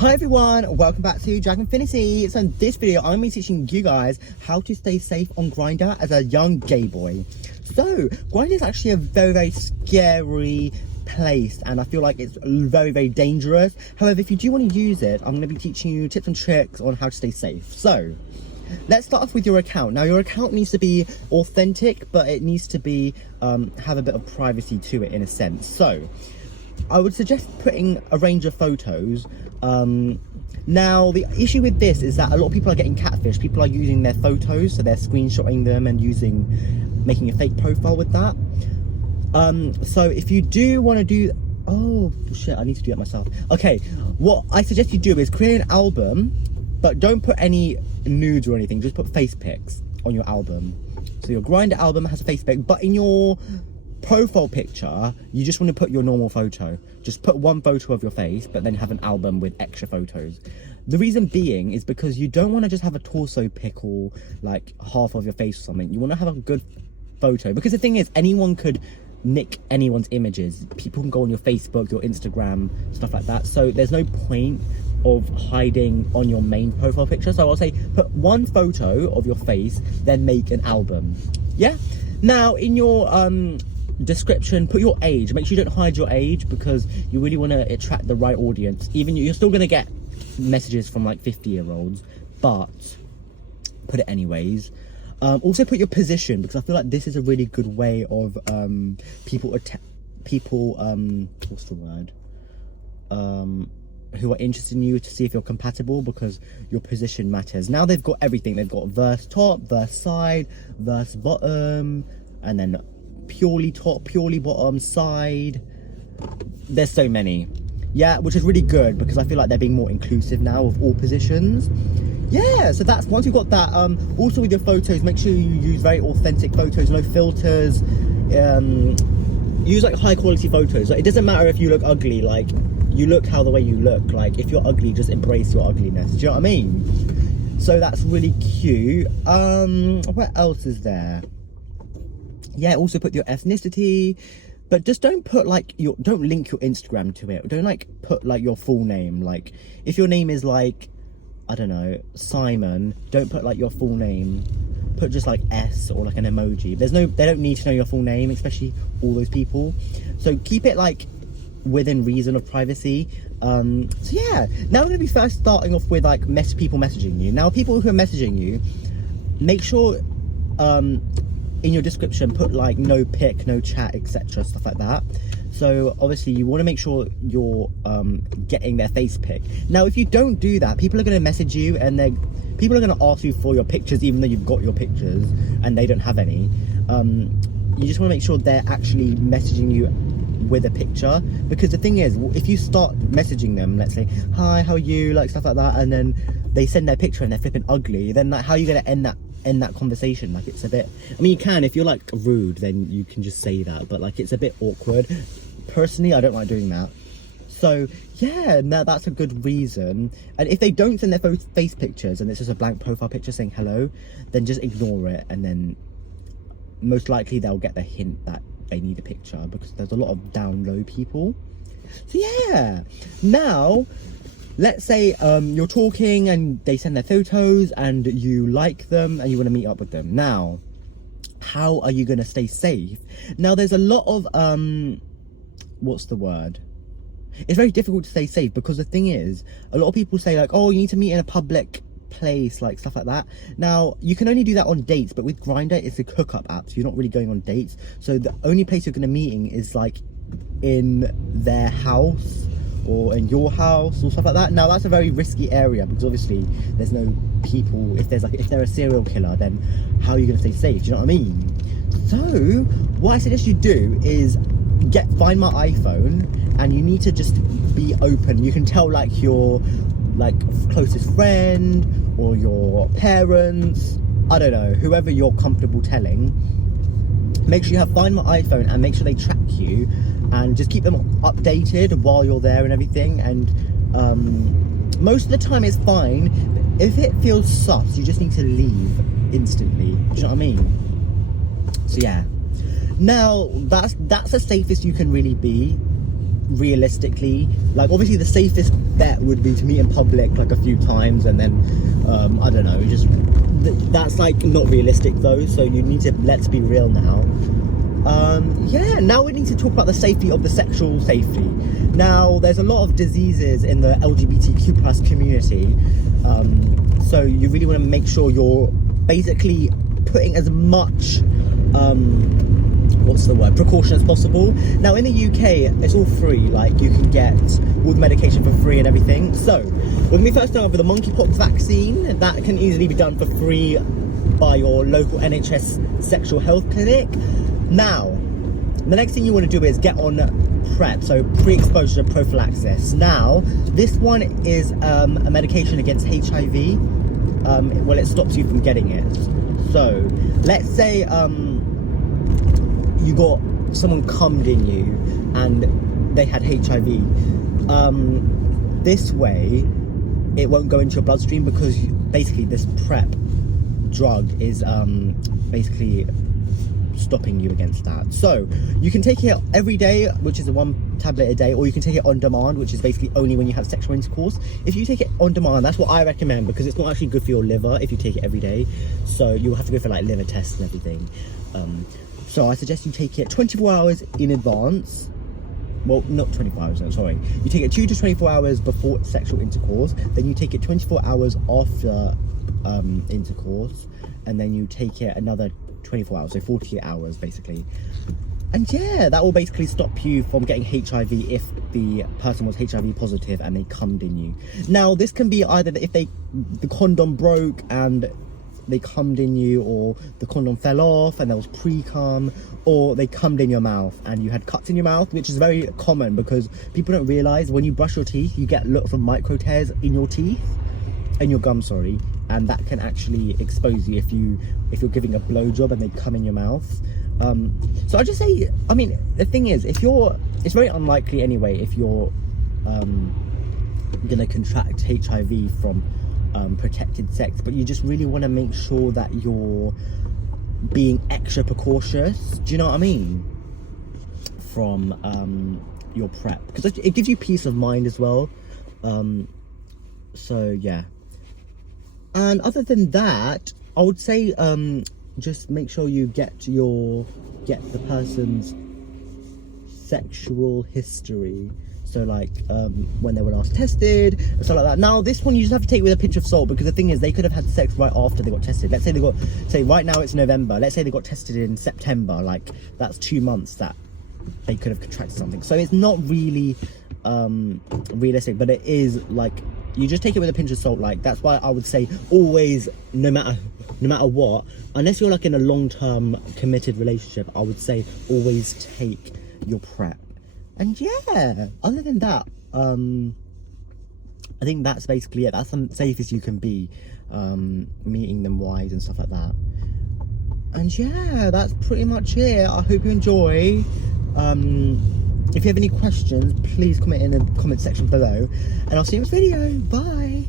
Hi everyone, welcome back to Dragonfinity. So in this video, I'm going to be teaching you guys how to stay safe on Grindr as a young gay boy. So Grindr is actually a very scary place, and I feel like it's very dangerous. However, if you do want to use it, I'm going to be teaching you tips and tricks on how to stay safe. So let's start off with your account. Now your account needs to be authentic, but it needs to be have a bit of privacy to it in a sense. So I would suggest putting a range of photos. Now the issue with this is that a lot of people are getting catfished. People are using their photos, so they're screenshotting them and making a fake profile with that. So if you do want to do, oh shit, I need to do that myself. Okay, what I suggest you do is create an album, but don't put any nudes or anything, just put face pics on your album. So your Grindr album has a face pic, but in your profile picture you just want to put your normal photo. Just put one photo of your face, but then have an album with extra photos. The reason being is because you don't want to just have a torso pic or like half of your face or something. You want to have a good photo, because the thing is, anyone could nick anyone's images. People can go on your Facebook, your Instagram, stuff like that. So there's no point of hiding on your main profile picture. So I'll say put one photo of your face, then make an album. Yeah. Now in your description, put your age. Make sure you don't hide your age, because you really want to attract the right audience. Even you're still going to get messages from like 50-year-olds, but put it anyways. Also put your position, because I feel like this is a really good way of people what's the word, who are interested in you, to see if you're compatible, because your position matters. Now they've got everything. They've got verse top, verse side, verse bottom, and then purely top, purely bottom, side. There's so many. Yeah, which is really good, because I feel like they're being more inclusive now of all positions. Yeah, so that's, once you've got that, also with your photos, make sure you use very authentic photos, no filters. Use like high quality photos. Like, it doesn't matter if you look ugly, like you look how the way you look. Like if you're ugly, just embrace your ugliness. Do you know what I mean? So that's really cute. What else is there? Yeah, also put your ethnicity, but just don't put like don't link your Instagram to it. Don't like put like your full name. Like if your name is like, I don't know, Simon, don't put like your full name. Put just like S or like an emoji. They don't need to know your full name, especially all those people. So keep it like within reason of privacy. So yeah, now we're going to be first starting off with like people messaging you. Now people who are messaging you, make sure in your description put like no pic, no chat, etc., stuff like that. So obviously you want to make sure you're getting their face pic. Now if you don't do that, people are going to message you, and people are going to ask you for your pictures, even though you've got your pictures and they don't have any. You just want to make sure they're actually messaging you with a picture, because the thing is, if you start messaging them, let's say hi, how are you, like stuff like that, and then they send their picture and they're flipping ugly, then like how are you going to end that conversation? Like it's a bit, I mean, you can, if you're like rude, then you can just say that, but like it's a bit awkward. Personally, I don't like doing that. So yeah, now that's a good reason. And if they don't send their face pictures and it's just a blank profile picture saying hello, then just ignore it, and then most likely they'll get the hint that they need a picture, because there's a lot of down low people. So yeah, now let's say you're talking and they send their photos and you like them and you want to meet up with them. Now how are you going to stay safe? Now there's a lot of what's the word, it's very difficult to stay safe, because the thing is, a lot of people say like, oh, you need to meet in a public place, like stuff like that. Now you can only do that on dates, but with Grindr it's a hookup app, so you're not really going on dates. So the only place you're going to meeting is like in their house or in your house or stuff like that. Now that's a very risky area, because obviously there's no people. If they're a serial killer, then how are you going to stay safe? Do you know what I mean? So what I suggest you do is find my iPhone, and you need to just be open. You can tell like your like closest friend or your parents, I don't know, whoever you're comfortable telling. Make sure you find my iPhone, and make sure they track you, and just keep them updated while you're there and everything. And most of the time it's fine, but if it feels sus, you just need to leave instantly. Do you know what I mean? So yeah, now that's the safest you can really be. realistically, like obviously the safest bet would be to meet in public like a few times, and then I don't know, just that's like not realistic though, so you need to, let's be real now. Yeah, now we need to talk about the safety of the sexual safety. Now there's a lot of diseases in the LGBTQ plus community, so you really want to make sure you're basically putting as much precaution as possible. Now in the UK it's all free, like you can get all the medication for free and everything. So when we first start with the monkeypox vaccine, that can easily be done for free by your local NHS sexual health clinic. Now the next thing you want to do is get on PrEP, so pre-exposure prophylaxis. Now this one is a medication against HIV. Well, it stops you from getting it. So let's say you got someone cummed in you and they had HIV. This way it won't go into your bloodstream, because basically this PrEP drug is basically stopping you against that. So you can take it every day, which is 1 tablet a day, or you can take it on demand, which is basically only when you have sexual intercourse. If you take it on demand, that's what I recommend, because it's not actually good for your liver if you take it every day, so you'll have to go for like liver tests and everything. So I suggest you take it 24 hours in advance. Well, not 24 hours, no, sorry. You take it 2 to 24 hours before sexual intercourse, then you take it 24 hours after intercourse, and then you take it another 24 hours, so 48 hours basically. And yeah, that will basically stop you from getting HIV if the person was HIV positive and they cummed in you. Now this can be either if the condom broke and they cummed in you, or the condom fell off and there was pre-cum, or they cummed in your mouth and you had cuts in your mouth, which is very common because people don't realize when you brush your teeth you get lots of micro tears in your teeth, in your gum, sorry, and that can actually expose you if you're giving a blowjob and they come in your mouth. So I just say, I mean, the thing is, it's very unlikely anyway if you're gonna contract HIV from protected sex, but you just really want to make sure that you're being extra precautious, do you know what I mean, from your PrEP, because it gives you peace of mind as well. So yeah, and other than that, I would say just make sure you get the person's sexual history. So like when they were last tested and stuff like that. Now this one you just have to take with a pinch of salt, because the thing is they could have had sex right after they got tested. Let's say say right now it's November, let's say they got tested in September, like that's 2 months that they could have contracted something. So it's not really realistic, but it is like, you just take it with a pinch of salt. Like that's why I would say always, no matter what, unless you're like in a long-term committed relationship, I would say always take your PrEP. And yeah, other than that, I think that's basically it. That's the safest you can be, meeting them wise and stuff like that. And yeah, that's pretty much it. I hope you enjoy. If you have any questions, please comment in the comment section below, and I'll see you in this video. Bye.